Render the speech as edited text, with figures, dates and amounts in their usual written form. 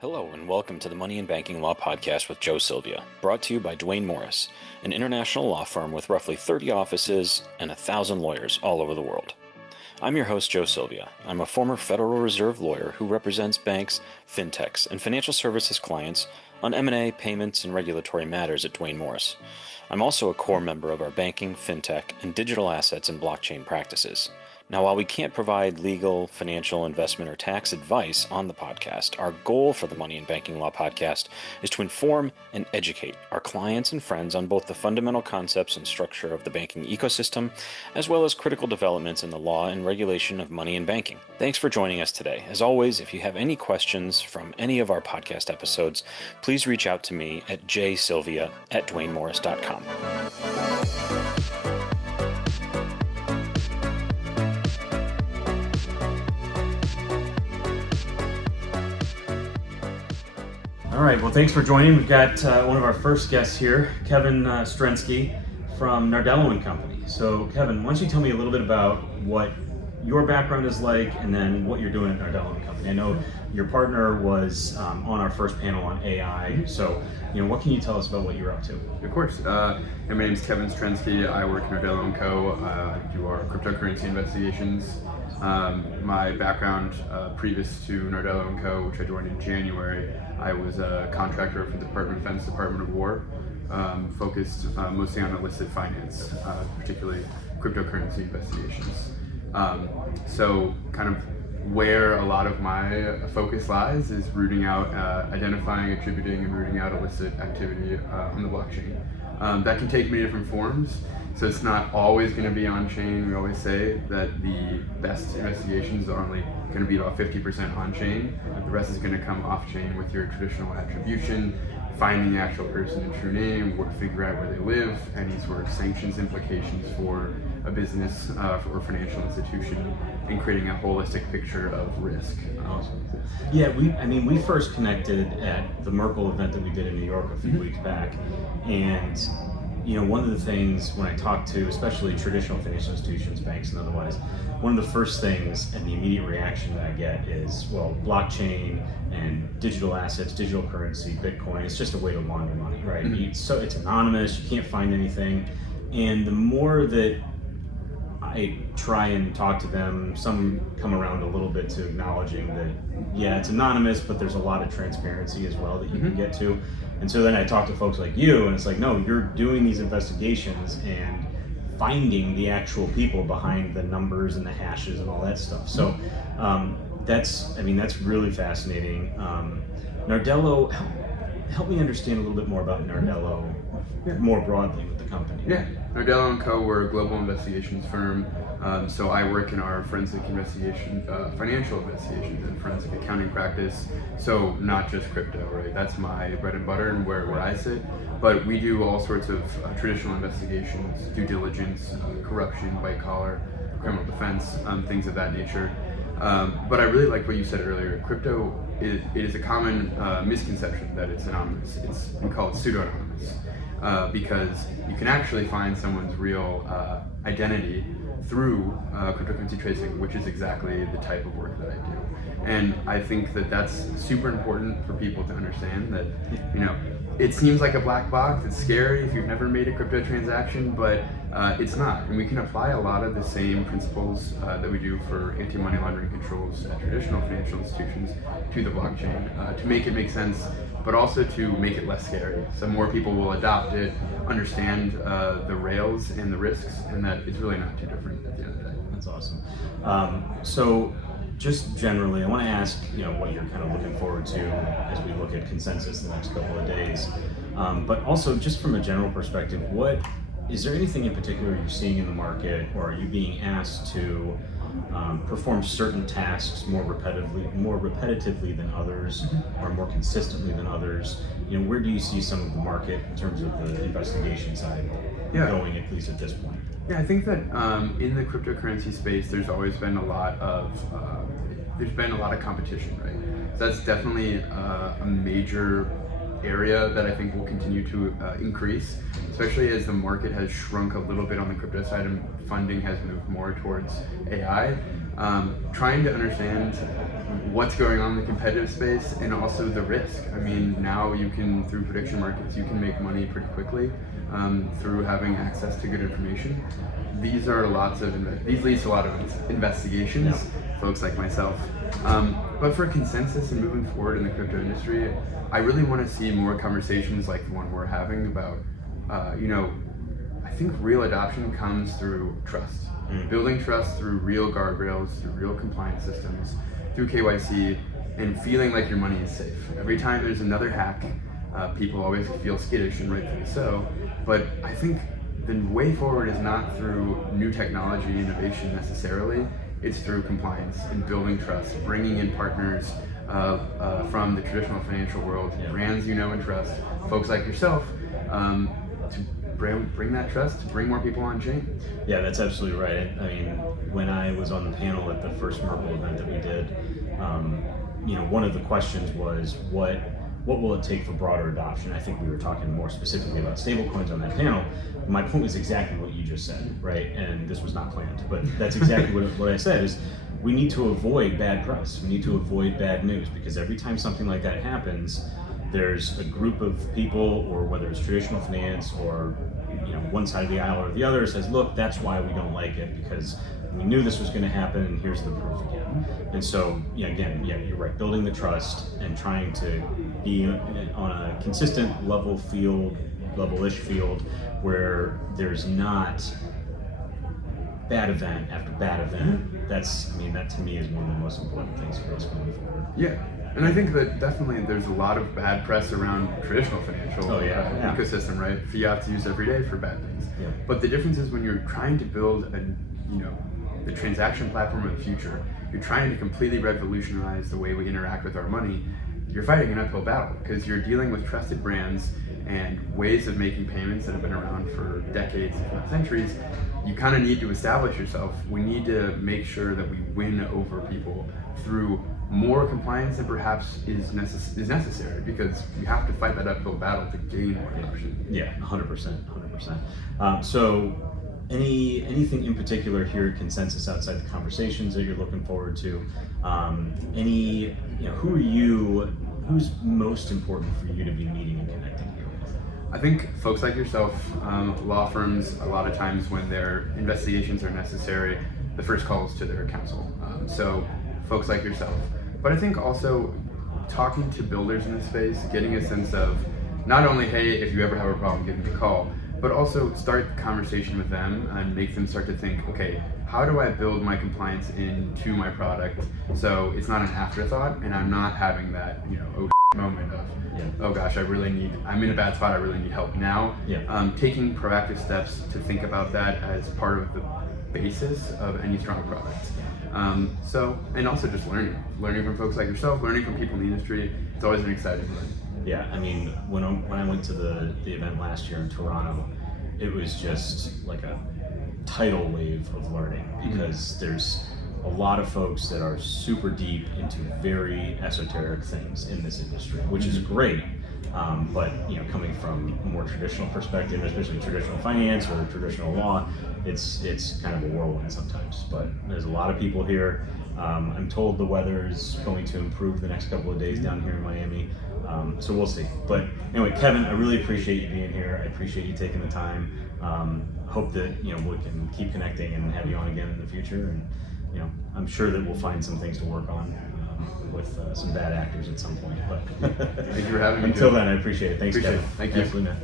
Hello and welcome to the Money and Banking Law Podcast with Joe Sylvia, brought to you by Duane Morris, an international law firm with roughly 30 offices and 1,000 lawyers all over the world. I'm your host, Joe Sylvia. I'm a former Federal Reserve lawyer who represents banks, fintechs, and financial services clients on M&A, payments, and regulatory matters at Duane Morris. I'm also a core member of our banking, fintech, and digital assets and blockchain practices. Now, while we can't provide legal, financial, investment, or tax advice on the podcast, our goal for the Money and Banking Law Podcast is to inform and educate our clients and friends on both the fundamental concepts and structure of the banking ecosystem, as well as critical developments in the law and regulation of money and banking. Thanks for joining us today. As always, if you have any questions from any of our podcast episodes, please reach out to me at jsylvia@duanemorris.com. All right, well, thanks for joining. We've got one of our first guests here, Kevin Strensky from Nardello & Company. So, Kevin, why don't you tell me a little bit about what your background is like and then what you're doing at Nardello & Company. I know your partner was on our first panel on AI, so what can you tell us about what you're up to? Of course. My name's Kevin Strensky. I work at Nardello & Co. I do our cryptocurrency investigations. My background previous to Nardello & Co., which I joined in January, I was a contractor for the Department of Defense, Department of War, focused mostly on illicit finance, particularly cryptocurrency investigations. So kind of where a lot of my focus lies is rooting out, identifying, attributing, and rooting out illicit activity on the blockchain. That can take many different forms. So it's not always going to be on-chain. We always say that the best investigations are only going to be about 50% on-chain. The rest is going to come off-chain with your traditional attribution, finding the actual person and true name, figure out where they live, any sort of sanctions implications for a business or financial institution, and creating a holistic picture of risk. Yeah, we first connected at the Merkle event that we did in New York a few weeks back, and one of the things when I talk to especially traditional financial institutions, banks and otherwise, one of the first things and the immediate reaction that I get is, well, blockchain and digital assets, digital currency, Bitcoin, it's just a way to launder money, right? It's anonymous, you can't find anything. And the more that I try and talk to them, some come around a little bit to acknowledging that, yeah, it's anonymous, but there's a lot of transparency as well that you can get to. And so then I talk to folks like you, and it's like, no, you're doing these investigations and finding the actual people behind the numbers and the hashes and all that stuff. So that's really fascinating. Nardello, help me understand a little bit more about Nardello more broadly with the company. Yeah, Nardello & Co. We're a global investigations firm. So I work in our forensic investigation, financial investigations and forensic accounting practice. So not just crypto, right? That's my bread and butter and where I sit. But we do all sorts of traditional investigations, due diligence, corruption, white collar, criminal defense, things of that nature. But I really like what you said earlier. Crypto, it is a common misconception that it's anonymous. We call it pseudo-anonymous because you can actually find someone's real identity through cryptocurrency tracing, which is exactly the type of work that I do. And I think that that's super important for people to understand that, it seems like a black box, it's scary if you've never made a crypto transaction, but it's not. And we can apply a lot of the same principles that we do for anti-money laundering controls at traditional financial institutions to the blockchain to make it make sense, but also to make it less scary. So more people will adopt it, understand the rails and the risks, and that it's really not too different at the end of the day. That's awesome. So just generally, I want to ask, what you're kind of looking forward to as we look at consensus the next couple of days. But also just from a general perspective, is there anything in particular you're seeing in the market, or are you being asked to perform certain tasks more repetitively than others, or more consistently than others? Where do you see some of the market in terms of the investigation side going, at least at this point? Yeah, I think that in the cryptocurrency space, there's always been a lot of competition, right? So that's definitely a major area that I think will continue to increase, especially as the market has shrunk a little bit on the crypto side and funding has moved more towards AI. trying to understand what's going on in the competitive space and also the risk. I mean, now you can, through prediction markets, you can make money pretty quickly through having access to good information. These leads to a lot of investigations, folks like myself. But for consensus and moving forward in the crypto industry, I really want to see more conversations like the one we're having about, I think real adoption comes through trust. Building trust through real guardrails, through real compliance systems, through KYC, and feeling like your money is safe. Every time there's another hack, people always feel skittish, and rightfully so. But I think the way forward is not through new technology innovation necessarily. It's through compliance and building trust, bringing in partners from the traditional financial world, brands you know and trust, folks like yourself, to bring that trust, to bring more people on chain. Yeah, that's absolutely right. I mean, when I was on the panel at the first Merkle event that we did, one of the questions was what will it take for broader adoption? I think we were talking more specifically about stablecoins on that panel. My point was exactly what you just said, right? And this was not planned, but that's exactly what I said is we need to avoid bad press. We need to avoid bad news, because every time something like that happens, there's a group of people, or whether it's traditional finance or one side of the aisle or the other, says, look, that's why we don't like it, because we knew this was going to happen, and here's the proof again. And so, you're right, building the trust and trying to be on a consistent level-ish field where there's not bad event after bad event. That to me is one of the most important things for us going forward. Yeah. And I think that definitely there's a lot of bad press around traditional financial ecosystem, right? Fiat's used every day for bad things. Yeah. But the difference is when you're trying to build the transaction platform of the future, you're trying to completely revolutionize the way we interact with our money, you're fighting an uphill battle, because you're dealing with trusted brands and ways of making payments that have been around for decades, if not centuries. You kind of need to establish yourself. We need to make sure that we win over people through more compliance than perhaps is necessary, because you have to fight that uphill battle to gain more adoption. Yeah, 100%. So anything in particular here at Consensus outside the conversations that you're looking forward to? Who's most important for you to be meeting and connecting here with? I think folks like yourself, law firms, a lot of times when their investigations are necessary, the first call is to their counsel. So folks like yourself. But I think also talking to builders in the space, getting a sense of not only, hey, if you ever have a problem, give me a call, but also start the conversation with them and make them start to think, okay, how do I build my compliance into my product so it's not an afterthought and I'm not having that, moment of, oh gosh, I'm in a bad spot, I really need help now. Taking proactive steps to think about that as part of the basis of any strong product. And also just learning from folks like yourself, learning from people in the industry. It's always an exciting thing. Yeah, I mean, when I went to the event last year in Toronto, it was just like a tidal wave of learning, because there's a lot of folks that are super deep into very esoteric things in this industry, which is great. But coming from a more traditional perspective, especially traditional finance or traditional law, it's kind of a whirlwind sometimes. But there's a lot of people here. I'm told the weather is going to improve the next couple of days down here in Miami, so we'll see. But anyway, Kevin, I really appreciate you being here. I appreciate you taking the time. Hope that we can keep connecting and have you on again in the future. And I'm sure that we'll find some things to work on with some bad actors at some point. But thank you for having me. Until then, I appreciate it. Thanks, Kevin. Thank you. Absolutely, man.